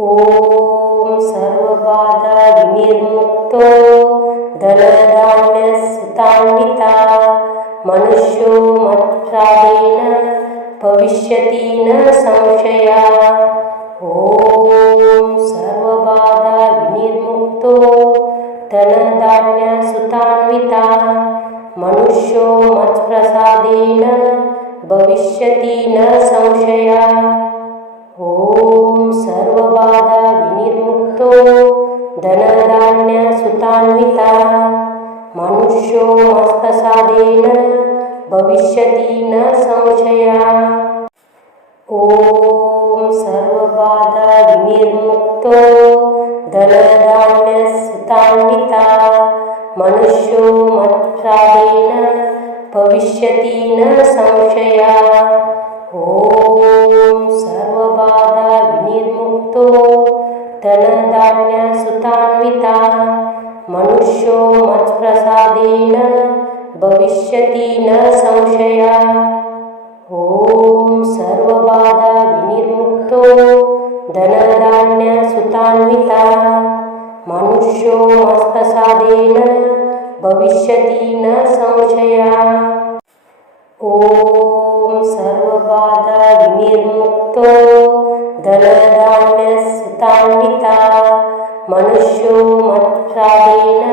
ॐ सर्वबाधाविनिर्मुक्तो धनधान्यसुतान्विता मनुष्यो मत्प्रादेन भविष्यति न संशया। ॐ सर्वबाधाविनिर्मुक्तो धनधान्यसुतान्विता मनुष्यो मत्प्रसादेन भविष्यति न संशया। ॐ सर्वबाधाविनिर्मुक्तो धनधान्यसुतान्विता मनुष्यो मत्प्रसादेन भविष्यति न संशया। ॐ सर्वबाधाविनिर्मुक्तो धनधान्यसुतान्विता मनुष्यो मत्प्रसादेन भविष्यति न संशया। ॐ सर्वबाधाविनिर्मुक्तो धनधान्यसुतान्विता मनुष्यो मत्प्रसादेन भविष्यति न संशया। ॐ सर्वबाधाविनिर्मुक्तो धनधान्यसुतान्विता मनुष्यो मत्प्रसादेन भविष्यति न संशया। ॐ सर्वबाधाविनिर्मुक्तो धनधान्यसुतान्विता मनुष्यो मत्प्रसादेन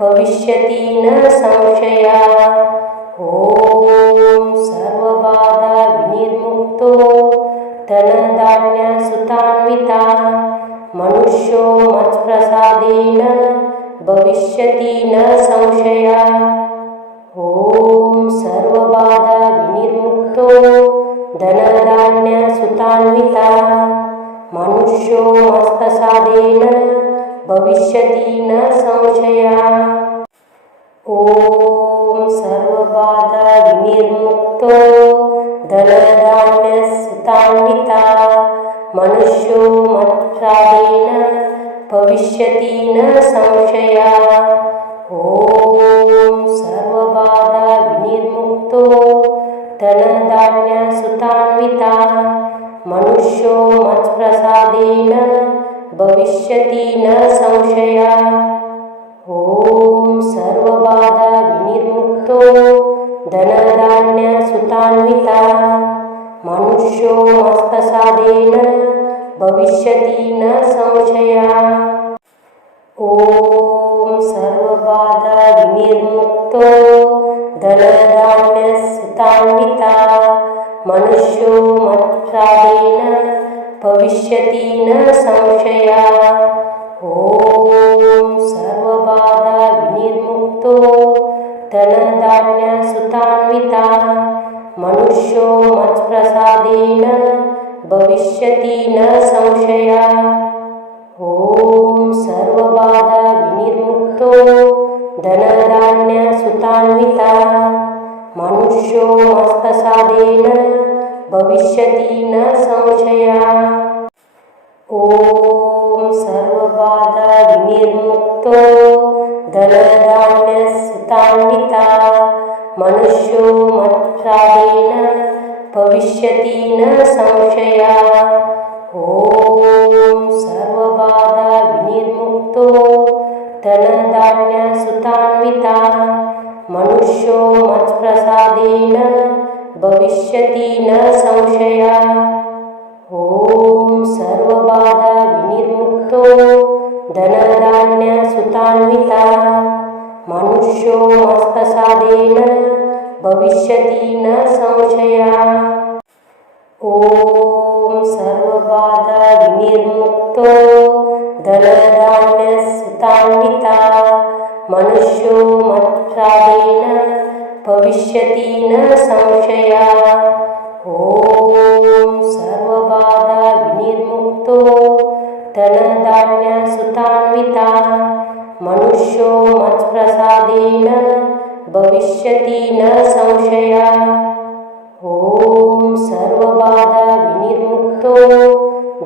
भविष्यति न संशया। ॐ सर्वबाधाविनिर्मुक्तो धनधान्यसुतान्विता मनुष्यो मत्प्रसादेन भविष्यति न संशया। ॐ सर्वबाधाविनिर्मुक्तो धनधान्यसुतान्विता मनुष्यो मत्प्रसादेन भविष्यति न संशया। ॐ सर्वबाधाविनिर्मुक्तो धनधान्यसुतान्विता मनुष्यो मत्प्रसादेन भविष्यति न संशया। ॐ सर्वबाधाविनिर्मुक्तो धनधान्यसुतान्विता मनुष्यो मत्प्रसादेन भविष्यति न संशया। ॐ सर्वबाधाविनिर्मुक्तो धनधान्यसुतान्विता मनुष्यो मत्प्रसादेन भविष्यति न संशया। ॐ सर्वबाधाविनिर्मुक्तो धनधान्यसुतान्विता मनुष्यो मत्प्रसादेन भविष्यति न संशया। ॐ सर्वबाधाविनिर्मुक्तो धनधान्यसुतान्विता मनुष्यो मत्प्रसादेन भविष्यति न संशया। ॐ सर्वबाधाविनिर्मुक्तो धनधान्यसुतान्विता मनुष्यो मत्प्रसादेन भविष्यति न संशया। ॐ सर्वबाधाविनिर्मुक्तो धनधान्यसुतान्विता मनुष्यो मत्प्रसादेन भविष्यति न संशया। ॐ सर्वबाधाविनिर्मुक्तो धनधान्यसुतान्विता मनुष्यो मत्प्रसादेन भविष्यति न संशया। ॐ सर्वबाधाविनिर्मुक्तो धनधान्यसुतान्विता मनुष्यो मत्प्रसादेन भविष्यति न संशया। ॐ सर्वबाधाविनिर्मुक्तो धनधान्यसुतान्विता मनुष्यो मत्प्रसादेन भविष्यति न संशया। ॐ सर्वबाधाविनिर्मुक्तो धनधान्यसुतान्विता मनुष्यो मत्प्रसादेन भविष्यति न संशया। ॐ सर्वबाधाविनिर्मुक्तो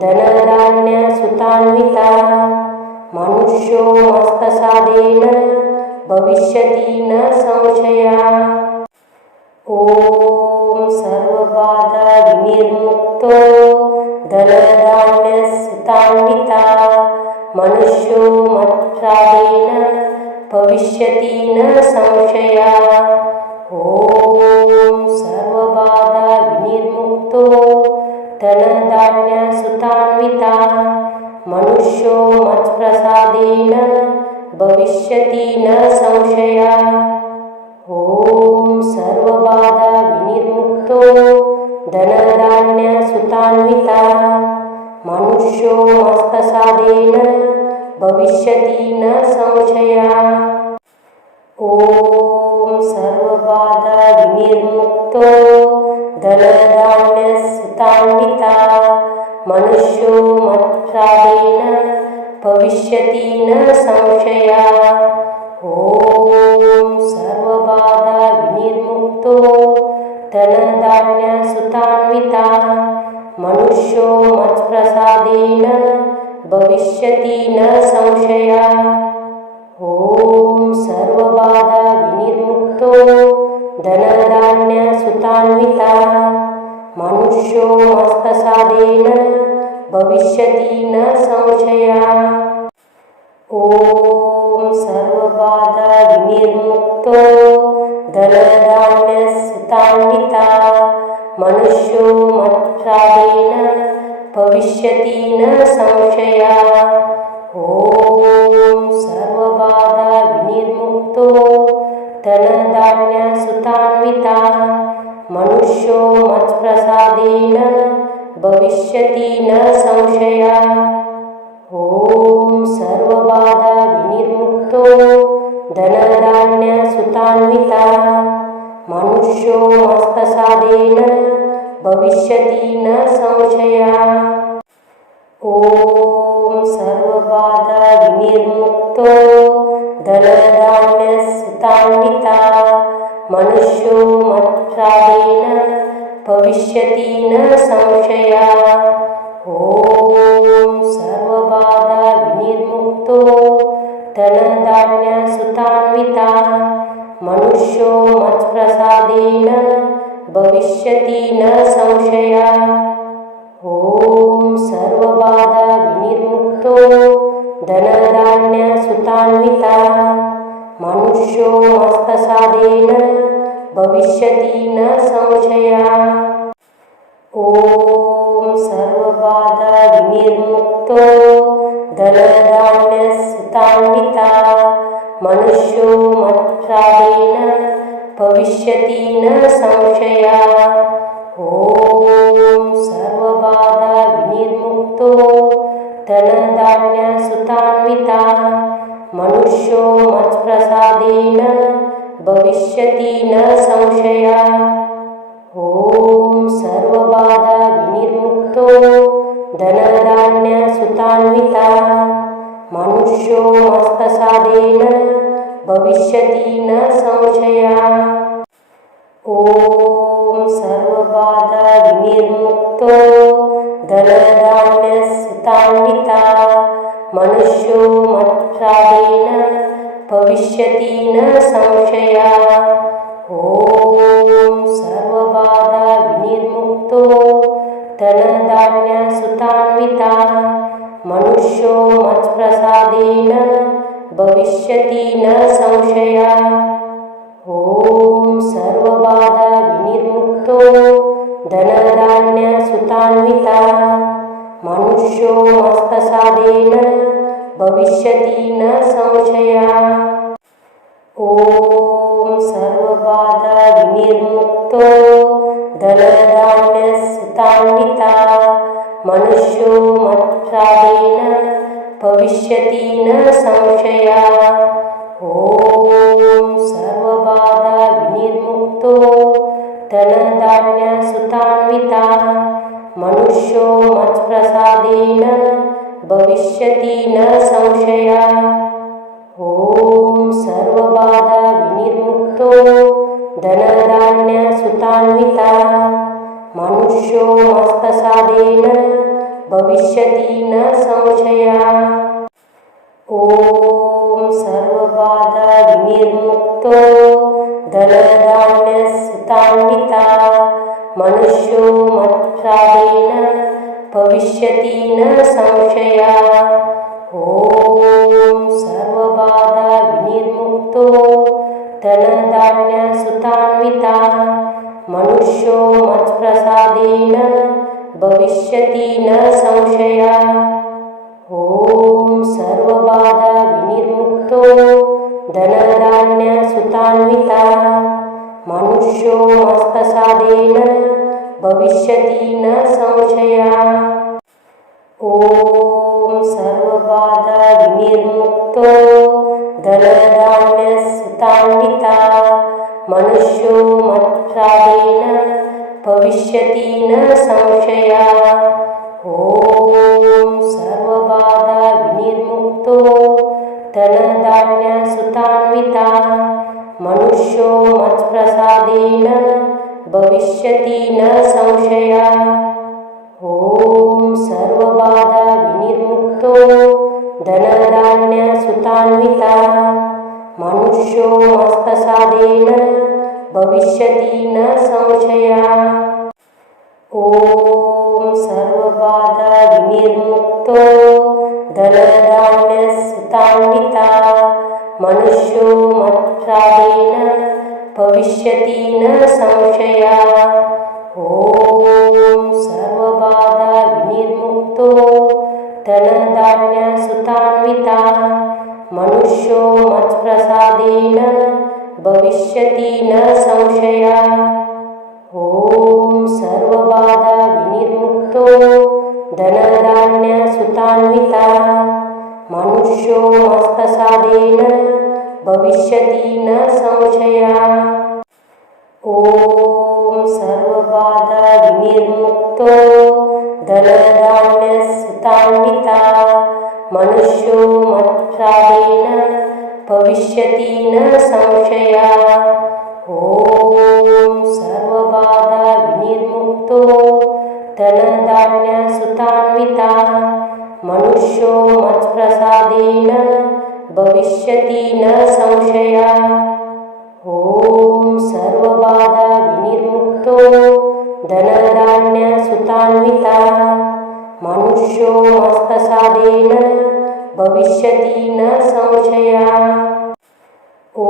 धनधान्यसुतान्विता मनुष्यो मत्प्रसादेन भविष्यति न संशया। ॐ सर्वबाधाविनिर्मुक्तो धनधान्यसुतान्विता सुतान्विता मनुष्यो मत्प्रसादेन भविष्यति न संशया ॐ सर्वबाधा विनिर्मुक्तो धनधान्यसुतान्विता मनुष्यो मत्प्रसादेन भविष्यति न संशया ॐ सर्वबाधा विनिर्मुक्तो धनधान्यसुतान्विता मनुष्यो मत्प्रसादेन भविष्यति न संशया ॐ सर्वबाधा विनिर्मुक्तो धनधान्यसुतान्विता मनुष्यो मत्प्रसादेन भविष्यति न संशया ॐ सर्वबाधा विनिर्मुक्तो धनधान्यसुतान्विता मनुष्यो मत्प्रसादेन भविष्यति न संशया ॐ सर्वबाधा विनिर्मुक्तो धनधान्यसुतान्विता मनुष्यो मत्प्रसादेन भविष्यति न संशया ॐ सर्वबाधा विनिर्मुक्तो धनधान्यसुतान्विता मनुष्यो मत्प्रसादेन भविष्यति न संशया ॐ सर्वबाधा विनिर्मुक्तो धनधान्यसुतान्विता मनुष्यो मत्प्रसादेन भविष्यति न संशया ॐ सर्वबाधा विनिर्मुक्तो धनधान्यसुतान्विता मनुष्यो मत्प्रसादेन भविष्यति न संशया ॐ सर्वबाधा विनिर्मुक्तो धनधान्यसुतान्विता मनुष्यो मत्प्रसादेन भविष्यति न संशया ॐ सर्वबाधा विनिर्मुक्तो धनधान्यसुतान्विता मनुष्यो मत्प्रसादेन भविष्यति न संशया ॐ सर्वबाधा विनिर्मुक्तो धनधान्यसुतान्विता मनुष्यो मत्प्रसादेन भविष्यति न संशया ॐ सर्वबाधा विनिर्मुक्तो धनधान्यसुतान्विता मनुष्यो मत्प्रसादेन भविष्यति न संशया ॐ सर्वबाधा विनिर्मुक्तो धनधान्यसुतान्विता मनुष्यो मत्प्रसादेन भविष्यति न संशया ॐ सर्वबाधा विनिर्मुक्तो धनधान्यसुतान्विता मनुष्यो मत्प्रसादेन भविष्यति न संशया ॐ सर्वबाधा विनिर्मुक्तो धनधान्यसुतान्विता मनुष्यो मत्प्रसादेन भविष्यति न संशया ॐ सर्वबाधा विनिर्मुक्तो धनधान्यसुतान्विता मनुष्यो मत्प्रसादेन भविष्यति न संशया ॐ सर्वबाधा विनिर्मुक्तो धनधान्यसुतान्विता मनुष्यो मत्प्रसादेन भविष्यति न संशया ॐ सर्वबाधा विनिर्मुक्तो धनधान्यसुतान्विता मनुष्यो मत्प्रसादेन भविष्यति न संशया ॐ सर्वबाधा विनिर्मुक्तो धनधान्यसुतान्विता मनुष्यो मत्प्रसादेन भविष्यति न संशया ॐ सर्वबाधा विनिर्मुक्तो धनधान्यसुतान्विता मनुष्यो मत्प्रसादेन भविष्यति न संशया ॐ सर्वबाधा विनिर्मुक्तो धनधान्यसुतान्विता मनुष्यो मत्प्रसादेन भविष्यति न संशया। ॐ सर्वबाधा विनिर्मुक्तो धनधान्यसुतान्वितः मनुष्यो मत्प्रसादेन भविष्यति न संशयः। ॐ सर्वबाधा विनिर्मुक्तो धनधान्यसुतान्वितः मनुष्यो मत्प्रसादेन भविष्यति न संशयः। ॐ सर्वबाधा विनिर्मुक्तो धनधान्यसुतान्वितः मनुष्यो मत्प्रसादेन भविष्यति न संशयः। ॐ सर्वबाधा विनिर्मुक्तो धनधान्यसुतान्वितः मनुष्यो मत्प्रसादेन भविष्यति न संशयः। ॐ सर्वबाधा विनिर्मुक्तो धनधान्यसुतान्वितः मनुष्यो मत्प्रसादेन भविष्यति न संशयः। ॐ सर्वबाधा विनिर्मुक्तो धनधान्यसुतान्वितः मनुष्यो मत्प्रसादेन भविष्यति न संशयः। ॐ सर्वबाधा विनिर्मुक्तो धनधान्यसुतान्वितः मनुष्यो मत्प्रसादेन भविष्यति न संशयः। ॐ सर्वबाधा विनिर्मुक्तो धनधान्यसुतान्वितः मनुष्यो मत्प्रसादेन भविष्यति न संशयः। ॐ सर्वबाधा विनिर्मुक्तो धनधान्यसुतान्वितः मनुष्यो मत्प्रसादेन भविष्यति न संशयः। ॐ सर्वबाधा विनिर्मुक्तो धनधान्यसुतान्वितः मनुष्यो मत्प्रसादेन भविष्यति न संशयः। ॐ सर्वबाधा विनिर्मुक्तो धनधान्यसुतान्वितः मनुष्यो मत्प्रसादेन भविष्यति न संशयः। ॐ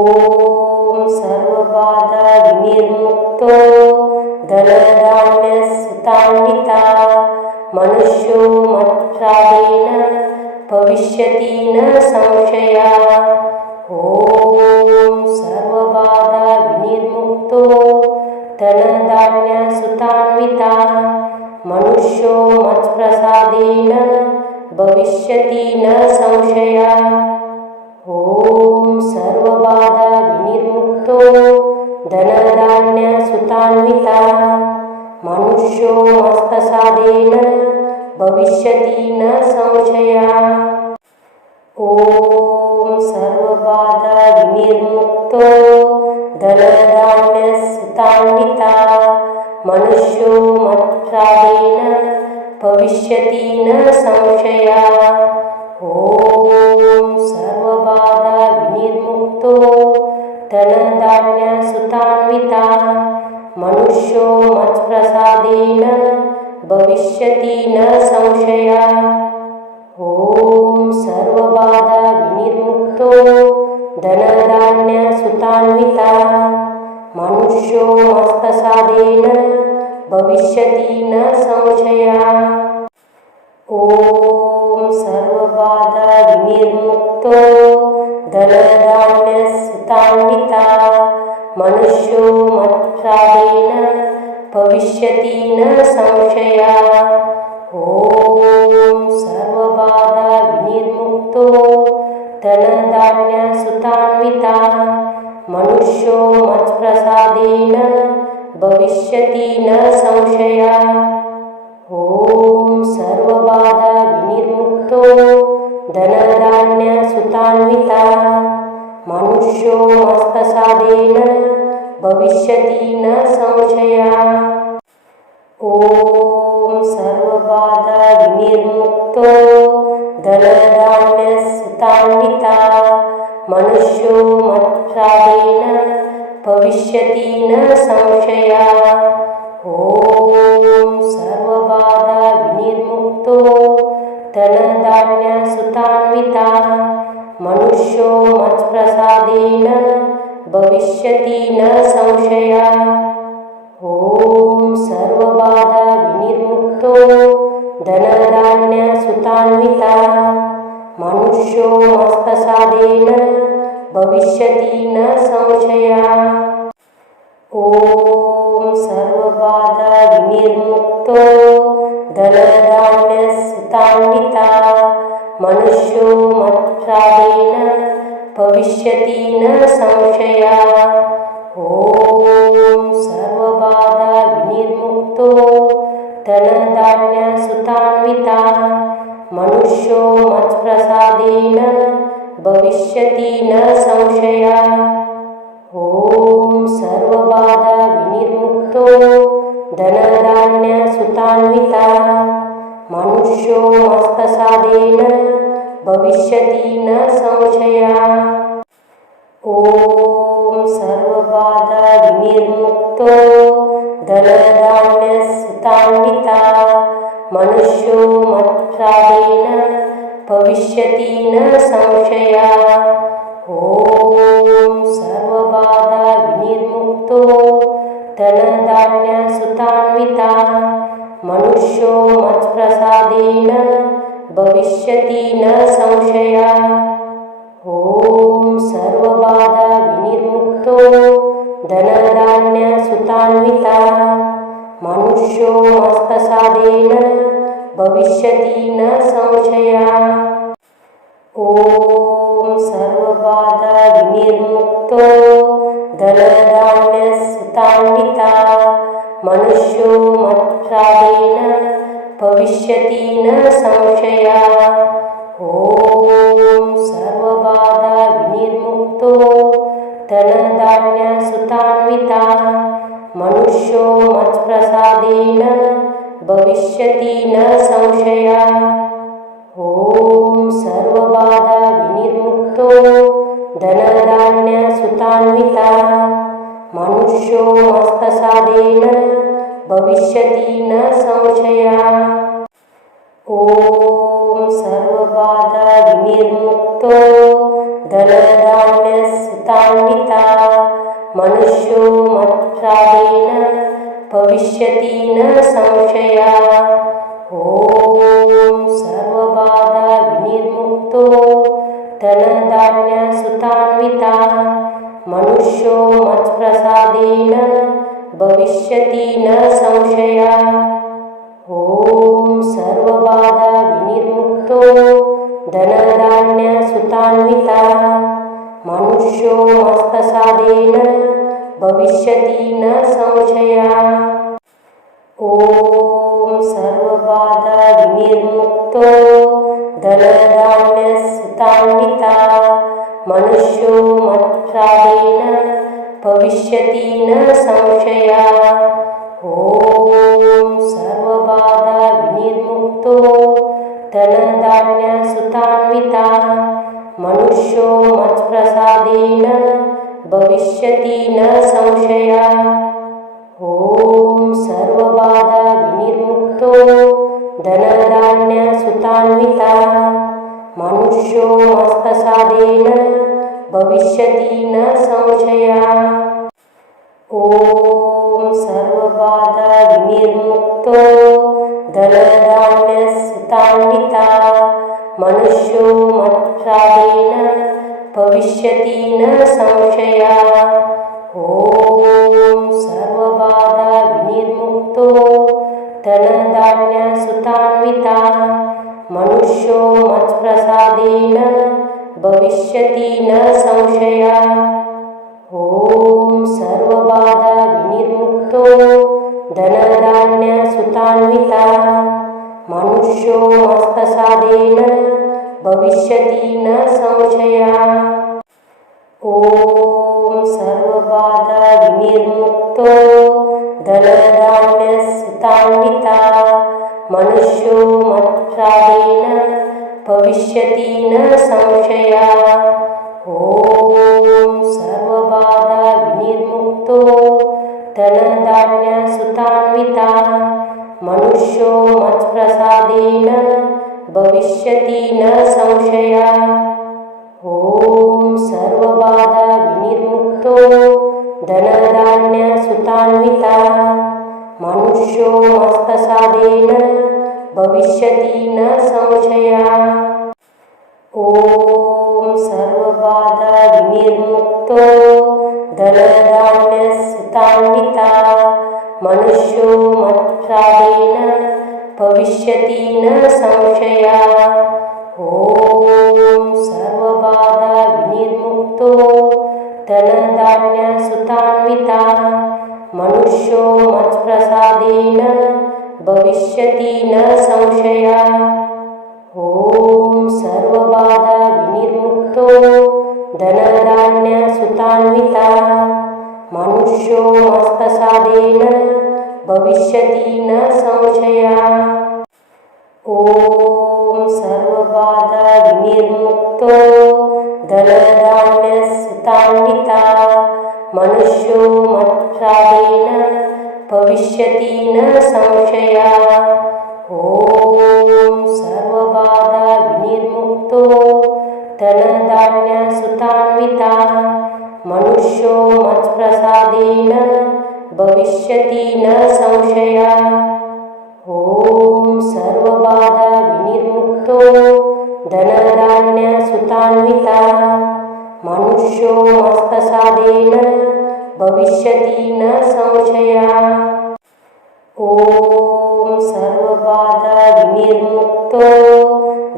सर्वबाधा विनिर्मुक्तो धनधान्यसुतान्वितः मनुष्यो मत्प्रसादेन भविष्यति न संशयः। ॐ सर्वबाधा विनिर्मुक्तो धनधान्यसुतान्वितः मनुष्यो मत्प्रसादेन भविष्यति न संशयः। ॐ सर्वबाधा विनिर्मुक्तो धनधान्यसुतान्वितः मनुष्यो मत्प्रसादेन भविष्यति न संशयः। ॐ सर्वबाधा विनिर्मुक्तो धनधान्यसुतान्वितः मनुष्यो मत्प्रसादेन भविष्यति न संशयः। ॐ सर्वबाधा विनिर्मुक्तो धनधान्यसुतान्वितः मनुष्यो मत्प्रसादेन भविष्यति न संशयः। ॐ सर्वबाधा विनिर्मुक्तो धनधान्यसुतान्वितः मनुष्यो मत्प्रसादेन भविष्यति न संशयः। ॐ सर्वबाधा विनिर्मुक्तो धनधान्यसुतान्वितः मनुष्यो मत्प्रसादेन भविष्यति न संशयः। ॐ सर्वबाधा विनिर्मुक्तो धनधान्यसुतान्वितः मनुष्यो मत्प्रसादेन भविष्यति न संशयः। ॐ सर्वबाधा विनिर्मुक्तो धनधान्यसुतान्वितः मनुष्यो मत्प्रसादेन भविष्यति न संशयः। ॐ सर्वबाधा विनिर्मुक्तो धनधान्यसुतान्वितः मनुष्यो मत्प्रसादेन भविष्यति न संशयः। ॐ सर्वबाधा विनिर्मुक्तो विनिर्मुक्तो धनधान्यसुतान्वितः मनुष्यो मत्प्रसादेन भविष्यति न संशयः। ॐ सर्वबाधा विनिर्मुक्तो धनधान्यसुतान्वितः मनुष्यो मत्प्रसादेन भविष्यति न संशयः। ॐ सर्वबाधा विनिर्मुक्तो धनधान्यसुतान्वितः मनुष्यो मत्प्रसादेन भविष्यति न संशयः। ॐ सर्वबाधा विनिर्मुक्तो धनधान्यसुतान्वितः मनुष्यो मत्प्रसादेन भविष्यति न संशयः। ॐ सर्वबाधा विनिर्मुक्तो धनधान्यसुतान्वितः मनुष्यो मत्प्रसादेन भविष्यति न संशयः। ॐ सर्वबाधा विनिर्मुक्तो धनधान्यसुतान्वितः मनुष्यो मत्प्रसादेन भविष्यति न संशयः। ॐ सर्वबाधा विनिर्मुक्तो धनधान्यसुतान्वितः मनुष्यो मत्प्रसादेन भविष्यति न संशयः। ॐ सर्वबाधा विनिर्मुक्तो धनधान्यसुतान्वितः मनुष्यो मत्प्रसादेन भविष्यति न संशयः। ॐ सर्वबाधा विनिर्मुक्तो धनधान्यसुतान्वितः मनुष्यो मत्प्रसादेन भविष्यति न संशयः। ॐ सर्वबाधा विनिर्मुक्तो धनधान्यसुतान्वितः मनुष्यो मत्प्रसादेन भविष्यति न संशयः। ॐ सर्वबाधा विनिर्मुक्तो धनधान्यसुतान्वितः मनुष्यो मत्प्रसादेन भविष्यति न संशयः। ॐ सर्वबाधा विनिर्मुक्तो धनधान्यसुतान्वितः मनुष्यो मत्प्रसादेन भविष्यति न संशयः। ॐ सर्वबाधा विनिर्मुक्तो धनधान्यसुतान्वितः मनुष्यो मत्प्रसादेन भविष्यति न संशयः। ॐ सर्वबाधा विनिर्मुक्तो धनधान्यसुतान्वितः मनुष्यो मत्प्रसादेन भविष्यति न संशयः। ॐ सर्वबाधा विनिर्मुक्तो धनधान्यसुतान्वितः मनुष्यो मत्प्रसादेन भविष्यति न संशयः। ॐ सर्वबाधा विनिर्मुक्तो धनधान्यसुतान्वितः मनुष्यो मत्प्रसादेन भविष्यति न संशयः। ॐ सर्वबाधा विनिर्मुक्तो धनधान्यसुतान्वितः मनुष्यो मत्प्रसादेन भविष्यति न संशयः। ॐ सर्वबाधा विनिर्मुक्तो धनधान्यसुतान्वितः मनुष्यो मत्प्रसादेन भविष्यति न संशयः। ॐ सर्वबाधा विनिर्मुक्तो धनधान्यसुतान्वितः मनुष्यो मत्प्रसादेन भविष्यति न संशयः। ॐ सर्वबाधा विनिर्मुक्तो धनधान्यसुतान्वितः मनुष्यो मत्प्रसादेन भविष्यति न संशयः। ॐ सर्वबाधा विनिर्मुक्तो धनधान्यसुतान्वितः मनुष्यो मत्प्रसादेन भविष्यति न संशयः। ॐ सर्वबाधा विनिर्मुक्तो धनधान्यसुतान्वितः मनुष्यो मत्प्रसादेन भविष्यति न संशयः। ॐ सर्वबाधाविनिर्मुक्तो धनधान्यसुतान्वितः मनुष्यो मत्प्रसादेन भविष्यति न संशयः। ॐ सर्वबाधाविनिर्मुक्तो धनधान्यसुतान्वितः मनुष्यो मत्प्रसादेन भविष्यति न संशयः। ॐ सर्वबाधाविनिर्मुक्तो धनधान्यसुतान्वितः मनुष्यो मत्प्रसादेन भविष्यति न संशयः। ॐ सर्वबाधाविनिर्मुक्तो धनधान्यसुतान्वितः मनुष्यो मत्प्रसादेन भविष्यति न संशयः। ॐ सर्वबाधाविनिर्मुक्तो धनधान्यसुतान्वितः मनुष्यो मत्प्रसादेन भविष्यति न संशयः। ॐ सर्वबाधाविनिर्मुक्तो धनधान्यसुतान्वितः मनुष्यो मत्प्रसादेन भविष्यति न संशयः। ॐ सर्वबाधाविनिर्मुक्तो धनधान्यसुतान्वितः मनुष्यो मत्प्रसादेन भविष्यति न संशयः। ॐ सर्वबाधाविनिर्मुक्तो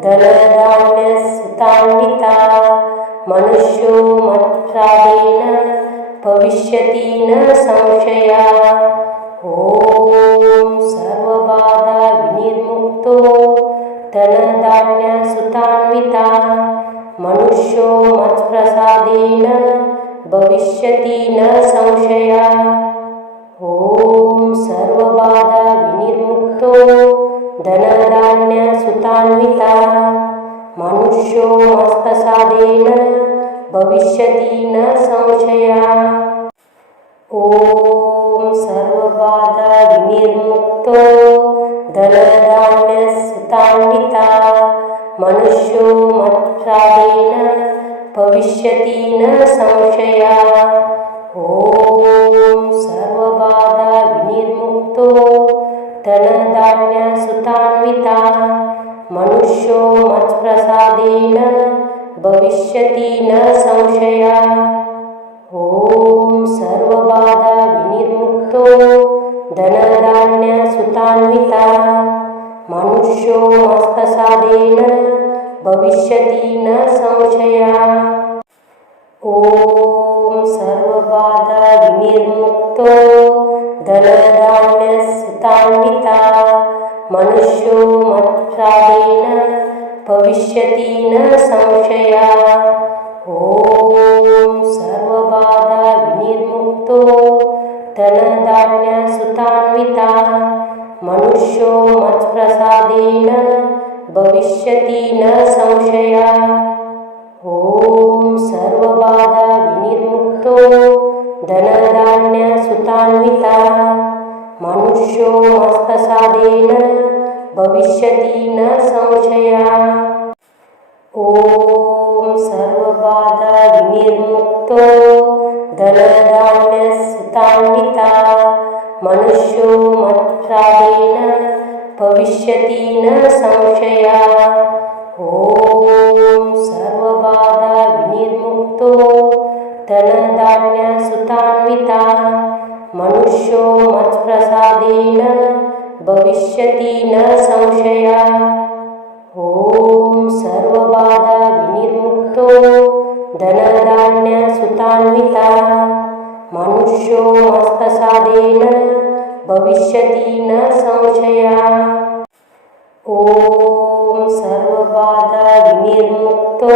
धनधान्यसुतान्वितः मनुष्यो मत्प्रसादेन भविष्यति न संशयः। ॐ सर्वबाधाविनिर्मुक्तो धनधान्यसुतान्वितः मनुष्यो मत्प्रसादेन भविष्यति न संशयः। ॐ सर्वबाधाविनिर्मुक्तो धनधान्यसुतान्वितः मनुष्यो मत्प्रसादेन भविष्यति न संशयः। ॐ सर्वबाधाविनिर्मुक्तो धनधान्यसुतान्वितः मनुष्यो मत्प्रसादेन भविष्यति न संशयः। ॐ सर्वबाधाविनिर्मुक्तो धनधान्यसुतान्वितः मनुष्यो मत्प्रसादेन भविष्यति न संशयः। ॐ सर्वबाधाविनिर्मुक्तो धनधान्यसुतान्वितः मनुष्यो मत्प्रसादेन भविष्यति न संशयः। ॐ सर्वबाधाविनिर्मुक्तो धनधान्यसुतान्वितः मनुष्यो मत्प्रसादेन भविष्यति न संशयः। ॐ सर्वबाधाविनिर्मुक्तो धनधान्यसुतान्वितः मनुष्यो मत्प्रसादेन भविष्यति न संशयः। ॐ सर्वबाधाविनिर्मुक्तो धनधान्यसुतान्वितः मनुष्यो मत्प्रसादेन भविष्यति न संशयः। ॐ सर्वबाधाविनिर्मुक्तो धनधान्यसुतान्वितः मनुष्यो मत्प्रसादेन भविष्यति न संशयः। ॐ सर्वबाधाविनिर्मुक्तो धनधान्यसुतान्वितः मनुष्यो मत्प्रसादेन भविष्यति न संशयः। ॐ सर्वबाधाविनिर्मुक्तो धनधान्यसुतान्वितः मनुष्यो मत्प्रसादेन भविष्यति न संशयः। ॐ सर्वबाधाविनिर्मुक्तो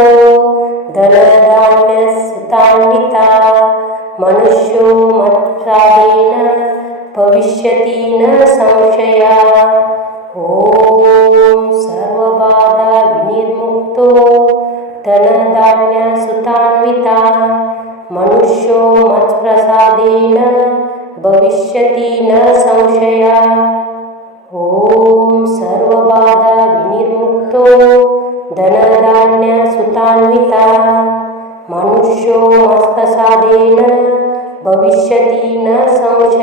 धनधान्यसुतान्वितः मनुष्यो मत्प्रसादेन भविष्यति न संशयः। ॐ सर्वबाधाविनिर्मुक्तो धनधान्यसुतान्वितः मनुष्यो मत्प्रसादेन भविष्यति न संशयः। ॐ धनधान्यसुतान्विता मनुष्यो मत्प्रसादेन भविष्यति न संशयः।